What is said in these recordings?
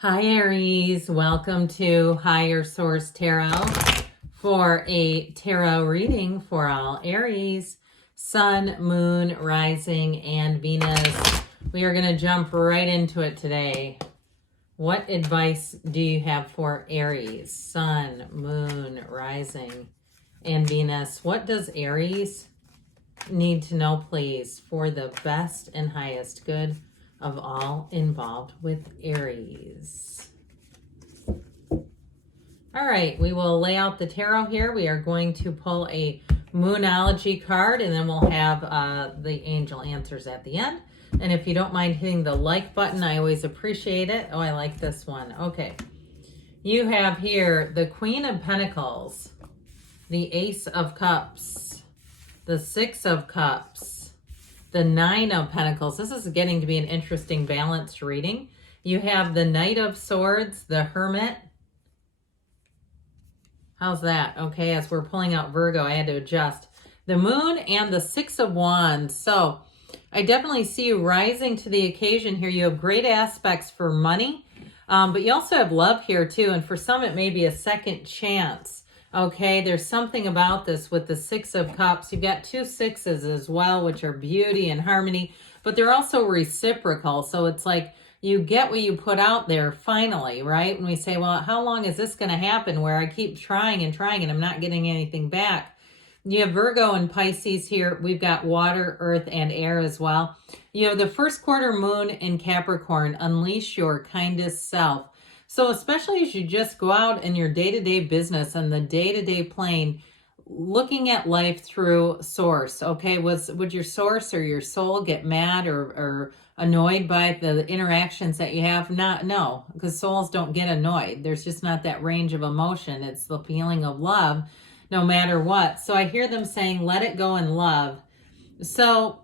Hi Aries, welcome to Higher Source Tarot for a tarot reading for all Aries, Sun, Moon, Rising, and Venus. We are going to jump right into it today. What advice do you have for Aries, Sun, Moon, Rising, and Venus? What does Aries need to know, please, for the best and highest good of all involved with Aries? All right, we will lay out the tarot here. We are going to pull a Moonology card, and then we'll have the angel answers at the end. And if you don't mind hitting the like button, I always appreciate it. Oh, I like this one. Okay. You have here the Queen of Pentacles, the Ace of Cups, the Six of Cups, the Nine of Pentacles. This is getting to be an interesting balanced reading. You have the Knight of Swords, the Hermit. How's that? Okay, as we're pulling out Virgo, I had to adjust. The Moon and the Six of Wands. So I definitely see you rising to the occasion here. You have great aspects for money, but you also have love here too. And for some, it may be a second chance. Okay, there's something about this with the Six of Cups. You've got two sixes as well, which are beauty and harmony, but they're also reciprocal. So it's like you get what you put out there finally, right? When we say, well, how long is this going to happen where I keep trying and I'm not getting anything back? You have Virgo and Pisces here. We've got water, earth, and air as well. You have the first quarter moon in Capricorn. Unleash your kindest self. So especially as you just go out in your day-to-day business and the day-to-day plane, looking at life through source, okay? Would your source or your soul get mad or annoyed by the interactions that you have? No, because souls don't get annoyed. There's just not that range of emotion. It's the feeling of love no matter what. So I hear them saying, let it go in love. So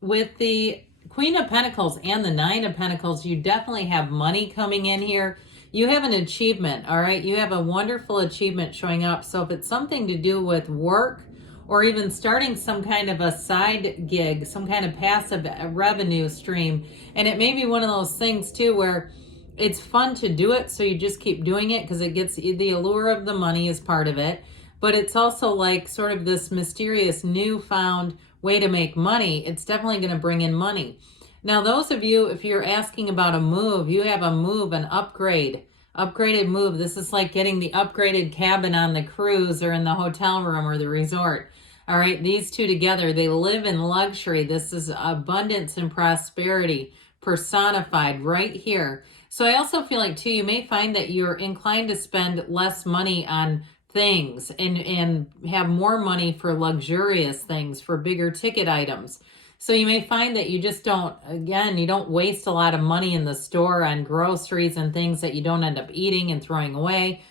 with the Queen of Pentacles and the Nine of Pentacles, you definitely have money coming in here. You have an achievement, all right? You have a wonderful achievement showing up. So if it's something to do with work or even starting some kind of a side gig, some kind of passive revenue stream, and it may be one of those things too where it's fun to do it, so you just keep doing it because it gets the allure of the money is part of it. But it's also like sort of this mysterious newfound way to make money. It's definitely going to bring in money. Now, those of you, if you're asking about a move, you have a move, an upgraded move. This is like getting the upgraded cabin on the cruise or in the hotel room or the resort. All right, these two together, they live in luxury. This is abundance and prosperity personified right here. So I also feel like, too, you may find that you're inclined to spend less money on things and have more money for luxurious things, for bigger ticket items. So you may find that you just don't, again, you don't waste a lot of money in the store on groceries and things that you don't end up eating and throwing away.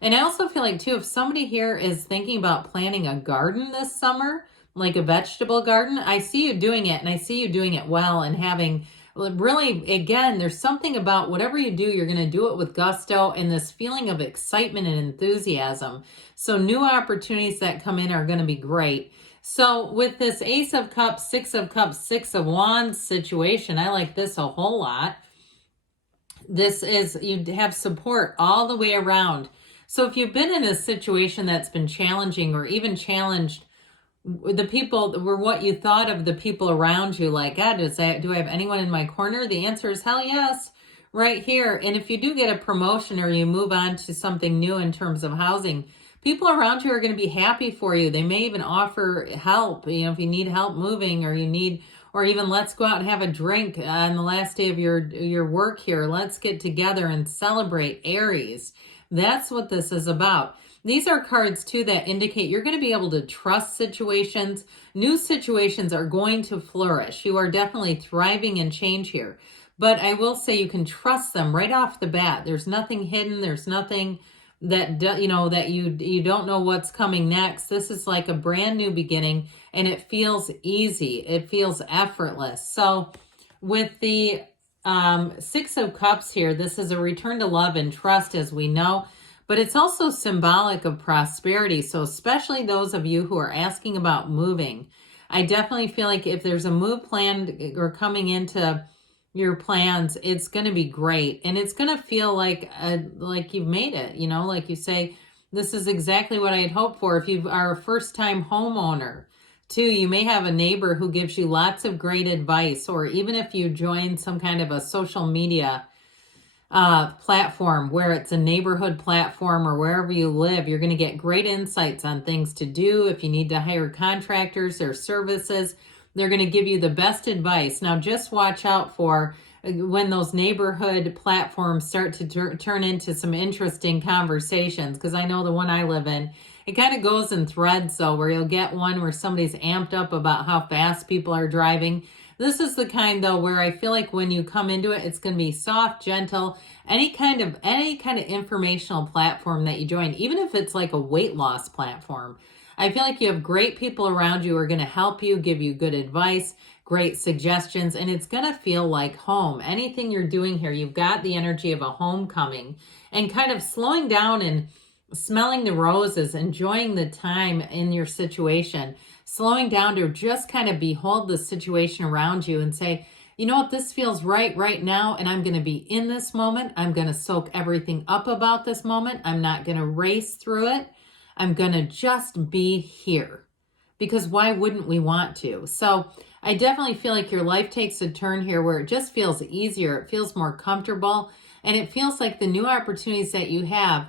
And I also feel like, too, if somebody here is thinking about planting a garden this summer, like a vegetable garden, I see you doing it, and I see you doing it well and having really, again, there's something about whatever you do, you're going to do it with gusto and this feeling of excitement and enthusiasm. So new opportunities that come in are going to be great. So with this Ace of Cups, Six of Wands situation, I like this a whole lot. This is, you have support all the way around. So if you've been in a situation that's been challenging or even challenged the people were what you thought of the people around you, like, God, do I have anyone in my corner? The answer is hell yes, right here. And if you do get a promotion or you move on to something new in terms of housing, people around you are going to be happy for you. They may even offer help, if you need help moving or or even let's go out and have a drink on the last day of your work here. Let's get together and celebrate Aries. That's what this is about. These are cards, too, that indicate you're going to be able to trust situations. New situations are going to flourish. You are definitely thriving in change here. But I will say you can trust them right off the bat. There's nothing hidden. There's nothing that, that you don't know what's coming next. This is like a brand new beginning, and it feels easy. It feels effortless. So with the Six of Cups here, this is a return to love and trust, as we know. But it's also symbolic of prosperity. So especially those of you who are asking about moving, I definitely feel like if there's a move planned or coming into your plans, it's going to be great. And it's going to feel like you've made it, you know, like you say, this is exactly what I had hoped for. If you are a first-time homeowner, too, you may have a neighbor who gives you lots of great advice, or even if you join some kind of a social media platform where it's a neighborhood platform or wherever you live, you're going to get great insights on things to do. If you need to hire contractors or services, they're going to give you the best advice. Now, just watch out for when those neighborhood platforms start to turn into some interesting conversations, because I know the one I live in, it kind of goes in threads, though, where you'll get one where somebody's amped up about how fast people are driving. This is the kind, though, where I feel like when you come into it, it's going to be soft, gentle, any kind of informational platform that you join, even if it's like a weight loss platform. I feel like you have great people around you who are going to help you, give you good advice, great suggestions, and it's going to feel like home. Anything you're doing here, you've got the energy of a homecoming, and kind of slowing down and smelling the roses, enjoying the time in your situation, slowing down to just kind of behold the situation around you and say, you know what, this feels right now, and I'm going to be in this moment. I'm going to soak everything up about this moment. I'm not going to race through it. I'm going to just be here, because why wouldn't we want to? So I definitely feel like your life takes a turn here where it just feels easier. It feels more comfortable, and it feels like the new opportunities that you have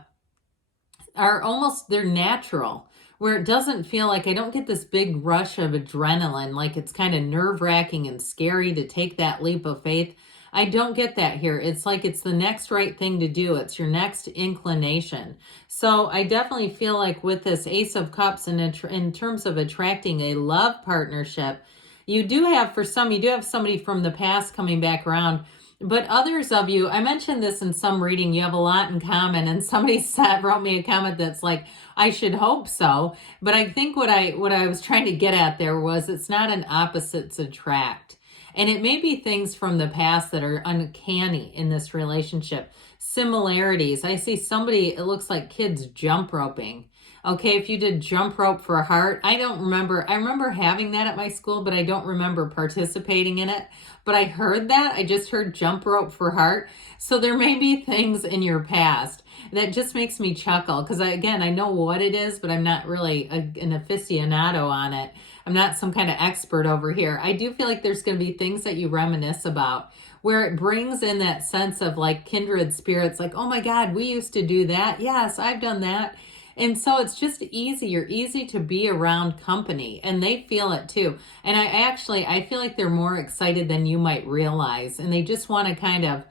are almost, they're natural, where it doesn't feel like, I don't get this big rush of adrenaline, like it's kind of nerve-wracking and scary to take that leap of faith. I don't get that here. It's like it's the next right thing to do. It's your next inclination. So I definitely feel like with this Ace of Cups, and in terms of attracting a love partnership, you do have, for some, you do have somebody from the past coming back around. But others of you, I mentioned this in some reading, you have a lot in common. And somebody wrote me a comment that's like, I should hope so. But I think what I was trying to get at there was, it's not an opposites attract. And it may be things from the past that are uncanny in this relationship. Similarities. I see somebody, it looks like kids jump roping. Okay, if you did jump rope for a heart, I don't remember. I remember having that at my school, but I don't remember participating in it. But I heard that. I just heard jump rope for heart. So there may be things in your past that just makes me chuckle, because I know what it is, but I'm not really an aficionado on it. I'm not some kind of expert over here. I do feel like there's going to be things that you reminisce about, where it brings in that sense of like kindred spirits, like, oh my God, we used to do that. Yes, I've done that. And so it's just easy. You're easy to be around company, and they feel it too. And I feel like they're more excited than you might realize. And they just want to kind of,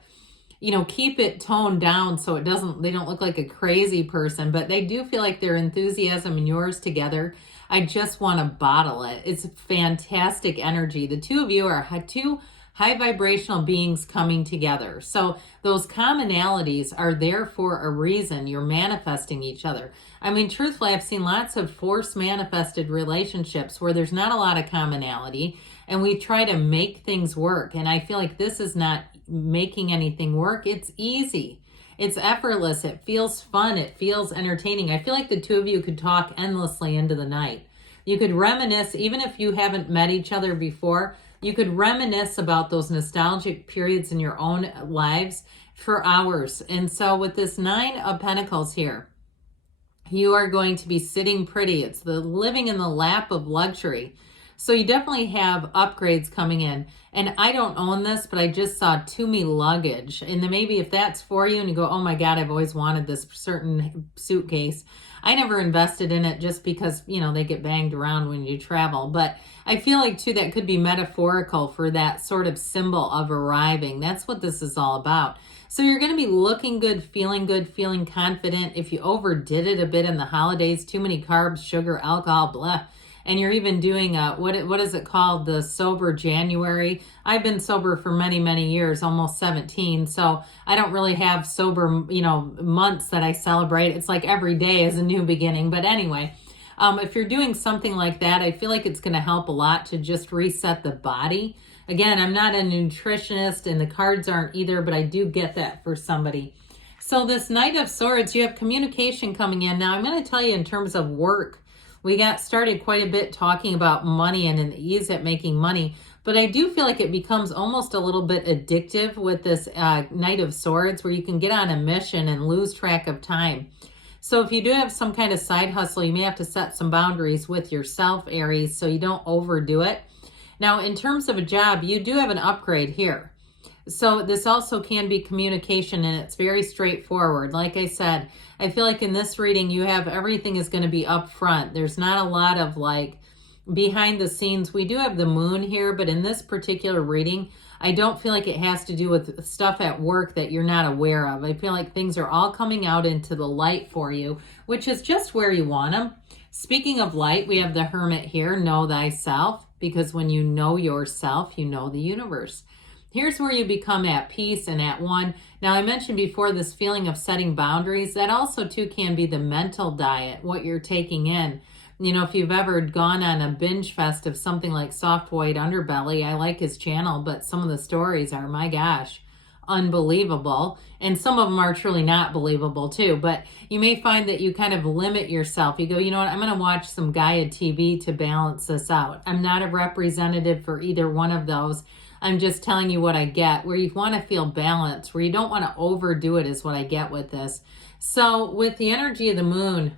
keep it toned down so they don't look like a crazy person, but they do feel like their enthusiasm and yours together, I just want to bottle it. It's fantastic energy. The two of you are two high vibrational beings coming together. So those commonalities are there for a reason. You're manifesting each other. I mean, truthfully, I've seen lots of force manifested relationships where there's not a lot of commonality, and we try to make things work. And I feel like this is not making anything work. It's easy. It's effortless. It feels fun. It feels entertaining. I feel like the two of you could talk endlessly into the night. You could reminisce, even if you haven't met each other before, you could reminisce about those nostalgic periods in your own lives for hours. And so with this Nine of Pentacles here, you are going to be sitting pretty. It's the living in the lap of luxury. So you definitely have upgrades coming in. And I don't own this, but I just saw Toomey luggage. And then maybe if that's for you and you go, oh my God, I've always wanted this certain suitcase. I never invested in it just because, they get banged around when you travel. But I feel like too, that could be metaphorical for that sort of symbol of arriving. That's what this is all about. So you're going to be looking good, feeling confident. If you overdid it a bit in the holidays, too many carbs, sugar, alcohol, blah. And you're even doing what is it called? The sober January. I've been sober for many, many years, almost 17. So I don't really have sober, months that I celebrate. It's like every day is a new beginning. But anyway, if you're doing something like that, I feel like it's going to help a lot to just reset the body. Again, I'm not a nutritionist and the cards aren't either, but I do get that for somebody. So this Knight of Swords, you have communication coming in. Now I'm going to tell you in terms of work, we got started quite a bit talking about money and an ease at making money. But I do feel like it becomes almost a little bit addictive with this Knight of Swords, where you can get on a mission and lose track of time. So if you do have some kind of side hustle, you may have to set some boundaries with yourself, Aries, so you don't overdo it. Now, in terms of a job, you do have an upgrade here. So this also can be communication, and it's very straightforward. Like I said, I feel like in this reading, you have everything is going to be up front. There's not a lot of like behind the scenes. We do have the moon here, but in this particular reading, I don't feel like it has to do with stuff at work that you're not aware of. I feel like things are all coming out into the light for you, which is just where you want them. Speaking of light, we have the Hermit here, know thyself, because when you know yourself, you know the universe. Here's where you become at peace and at one. Now, I mentioned before this feeling of setting boundaries. That also, too, can be the mental diet, what you're taking in. You know, if you've ever gone on a binge fest of something like Soft White Underbelly, I like his channel, but some of the stories are, my gosh, unbelievable. And some of them are truly not believable too. But you may find that you kind of limit yourself. You go, you know what, I'm going to watch some Gaia TV to balance this out. I'm not a representative for either one of those. I'm just telling you what I get. Where you want to feel balanced, where you don't want to overdo it, is what I get with this. So with the energy of the moon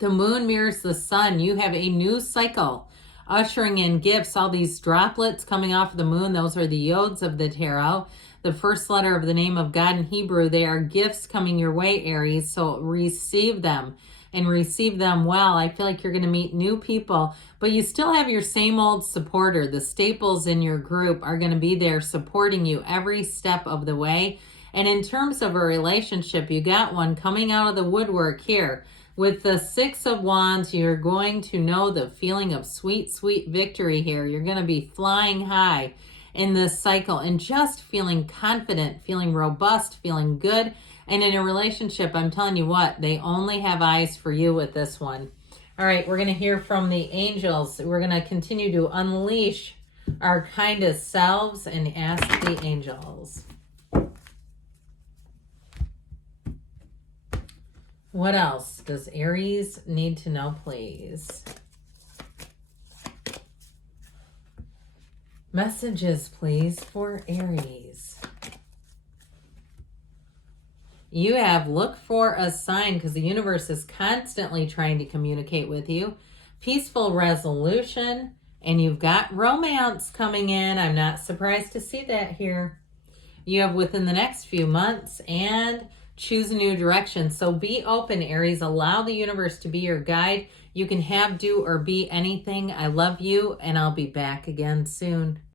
mirrors the sun. You have a new cycle ushering in gifts. All these droplets coming off of the moon, those are the yods of the tarot. The first letter of the name of God in Hebrew. They are gifts coming your way, Aries. So receive them and receive them well. I feel like you're going to meet new people, but you still have your same old supporter. The staples in your group are going to be there supporting you every step of the way. And in terms of a relationship, you got one coming out of the woodwork here. With the Six of Wands, you're going to know the feeling of sweet, sweet victory here. You're going to be flying high in this cycle and just feeling confident, feeling robust, feeling good. And in a relationship, I'm telling you what, they only have eyes for you with this one. All right, we're going to hear from the angels. We're going to continue to unleash our kindest selves and ask the angels. What else does Aries need to know, please? Messages, please, for Aries. You have look for a sign, because the universe is constantly trying to communicate with you. Peaceful resolution, and you've got romance coming in. I'm not surprised to see that here. You have within the next few months, and choose a new direction. So be open, Aries. Allow the universe to be your guide. You can have, do, or be anything. I love you, and I'll be back again soon.